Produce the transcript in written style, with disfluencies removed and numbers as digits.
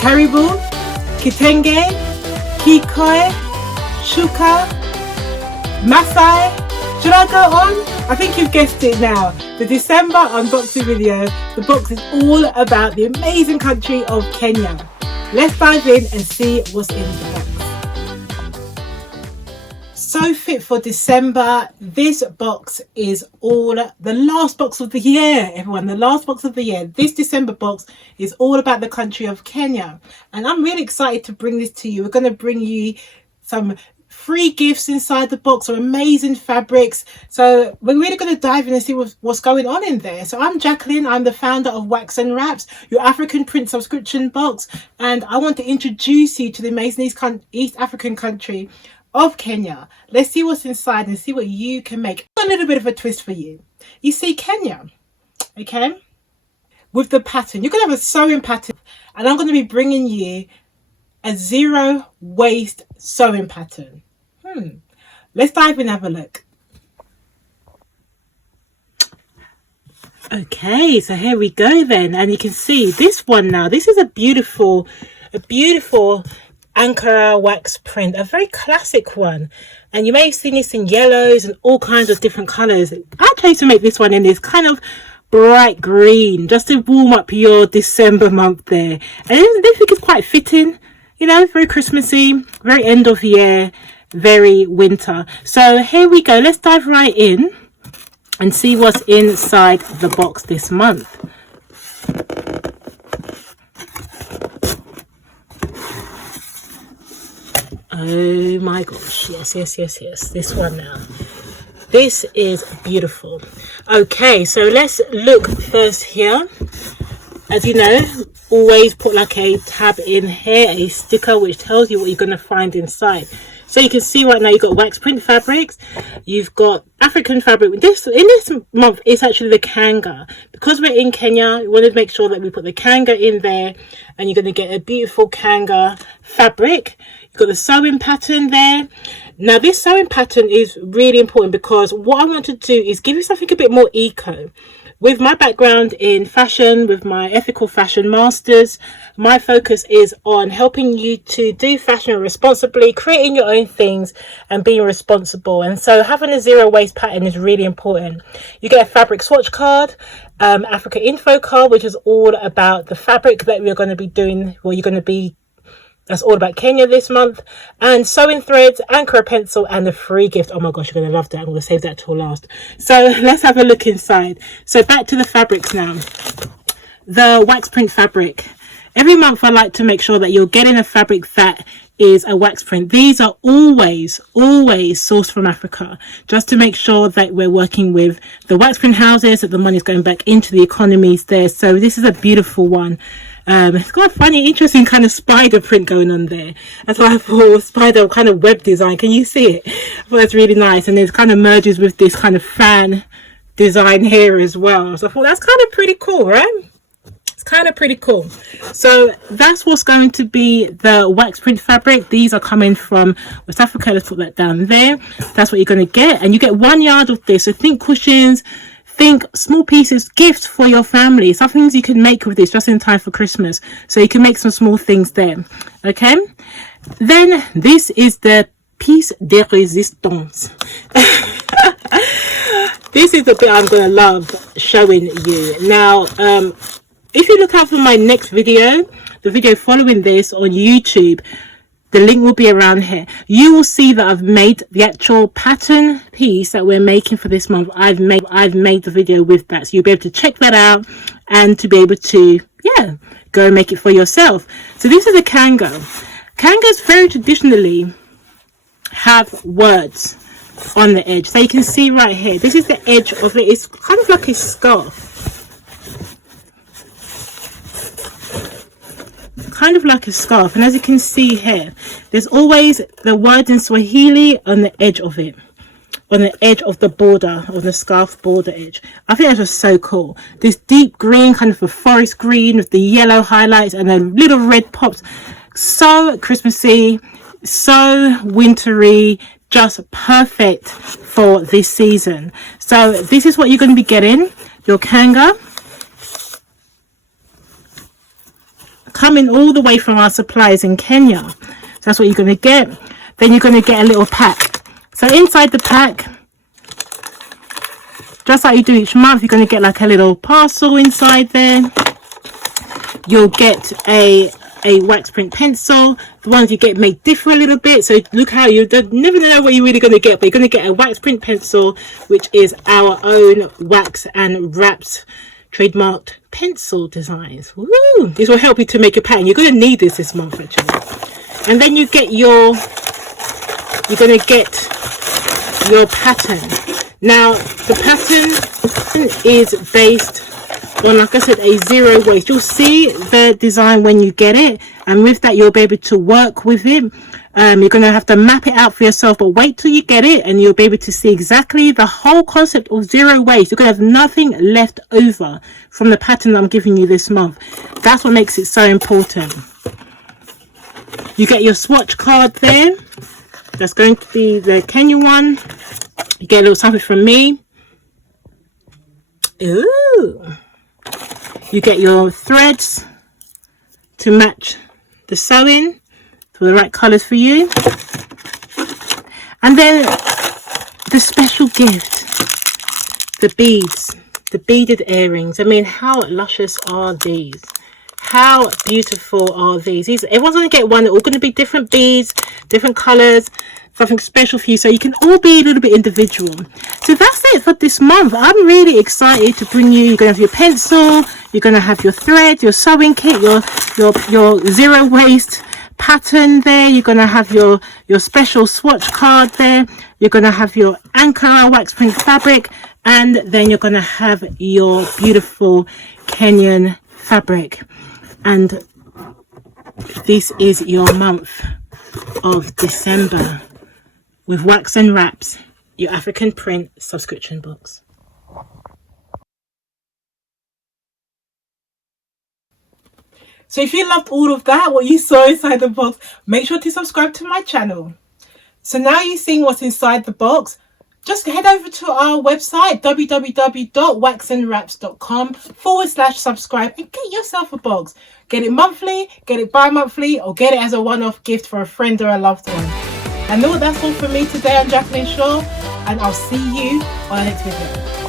Caribou, Kitenge, Kikoy, Shuka, Masai. Should I go on? I think you've guessed it now. The December unboxing video. The box is all about the amazing country of Kenya. Let's dive in and see what's in the box. So fit for December. This box is all the last box of the year, everyone. The last box of the year. This December box is all about the country of Kenya. And I'm really excited to bring this to you. We're going to bring you some free gifts inside the box, or amazing fabrics. So we're really going to dive in and see what's going on in there. So I'm Jacqueline. I'm the founder of Wax+Wraps, your African print subscription box, and I want to introduce you to the amazing East African country of Kenya. Let's see what's inside and see what you can make. A little bit of a twist for you. You see Kenya, okay, with the pattern. You're going to have a sewing pattern, and I'm going to be bringing you a zero waste sewing pattern. Let's dive in and have a look. Okay, so here we go then, and you can see this one now. This is a beautiful Ankara wax print, a very classic one, and you may have seen this in yellows and all kinds of different colors. I chose to make this one in this kind of bright green, just to warm up your December month there. And I think it's quite fitting, you know, very Christmassy, very end of year, very winter. So here we go. Let's dive right in and see what's inside the box this month. Oh my gosh, yes, this one now. This is beautiful. Okay, so let's look first here. As you know, always put like a tab in here, a sticker which tells you what you're going to find inside. So you can see right now you've got wax print fabrics, you've got African fabric. In this month it's actually the Khanga. Because we're in Kenya, we wanted to make sure that we put the Khanga in there, and you're going to get a beautiful Khanga fabric. You've got the sewing pattern there. Now this sewing pattern is really important because what I want to do is give you something a bit more eco. With my background in fashion, with my ethical fashion masters, my focus is on helping you to do fashion responsibly, creating your own things and being responsible. And so having a zero waste pattern is really important. You get a fabric swatch card, Africa info card, which is all about the fabric that we're going to be doing, well, you're going to be, that's all about Kenya this month, and sewing threads, anchor pencil, and a free gift. Oh my gosh, you're going to love that. I'm going to save that till last. So let's have a look inside. So back to the fabrics now. The wax print fabric. Every month I like to make sure that you're getting a fabric that is a wax print. These are always sourced from Africa, just to make sure that we're working with the wax print houses, that the money is going back into the economies there. So this is a beautiful one. It's got a funny, interesting kind of spider print going on there. That's why I thought spider kind of web design. Can you see it? I thought it's really nice, and it kind of merges with this kind of fan design here as well. So I thought that's kind of pretty cool, right? It's kind of pretty cool. So that's what's going to be the wax print fabric. These are coming from West Africa. Let's put that down there. That's what you're going to get, and you get 1 yard of this. So think cushions, think small pieces, gifts for your family, some things you can make with this just in time for Christmas. So you can make some small things there. Okay, then this is the piece de resistance. This is the bit I'm going to love showing you now. If you look out for my next video, the video following this on YouTube, the link will be around here. You will see that I've made the actual pattern piece that we're making for this month. I've made the video with that, so you'll be able to check that out and to be able to, yeah, go and make it for yourself. So this is a Khanga. Kangas very traditionally have words on the edge. So you can see right here, this is the edge of it. It's kind of like a scarf. Kind of like a scarf, and as you can see here, there's always the word in Swahili on the edge of it, on the edge of the border, of the scarf border edge. I think that's just so cool. This deep green, kind of a forest green with the yellow highlights and the little red pops. So Christmassy, so wintry, just perfect for this season. So this is what you're going to be getting, your Khanga. coming all the way from our suppliers in Kenya. So that's what you're going to get. Then you're going to get a little pack. So inside the pack, just like you do each month, you're going to get like a little parcel inside there. You'll get a wax print pencil. The ones you get may differ a little bit, so look how you never know what you're really going to get, but you're going to get a wax print pencil, which is our own Wax and Wraps trademarked pencil designs. Woo! This will help you to make your pattern. You're going to need this month actually. And then you get you're going to get your pattern. Now the pattern is based on, like I said, a zero waste. You'll see the design when you get it, and with that you'll be able to work with it. You're going to have to map it out for yourself, but wait till you get it and you'll be able to see exactly the whole concept of zero waste. You're going to have nothing left over from the pattern that I'm giving you this month. That's what makes it so important. You get your swatch card there. That's going to be the Kenyan one. You get a little something from me. Ooh. You get your threads to match the sewing for the right colors for you. And then the special gift, the beads, the beaded earrings. I mean, how luscious are these? How beautiful are these? Everyone's going to get one. They're all going to be different beads, different colors, something special for you, so you can all be a little bit individual. So that's it for this month. I'm really excited to bring you. You're going to have your pencil, you're going to have your thread, your sewing kit, your zero waste pattern there. You're going to have your special swatch card there. You're going to have your Ankara wax print fabric, and then you're going to have your beautiful Kenyan fabric. And this is your month of December with Wax and Wraps, your African print subscription box. So if you loved all of that, what you saw inside the box, make sure to subscribe to my channel. So now you've seen what's inside the box, just head over to our website, www.waxandwraps.com/subscribe, and get yourself a box. Get it monthly, get it bi-monthly, or get it as a one-off gift for a friend or a loved one. And that's all for me today. I'm Jacqueline Shaw, and I'll see you on the next video.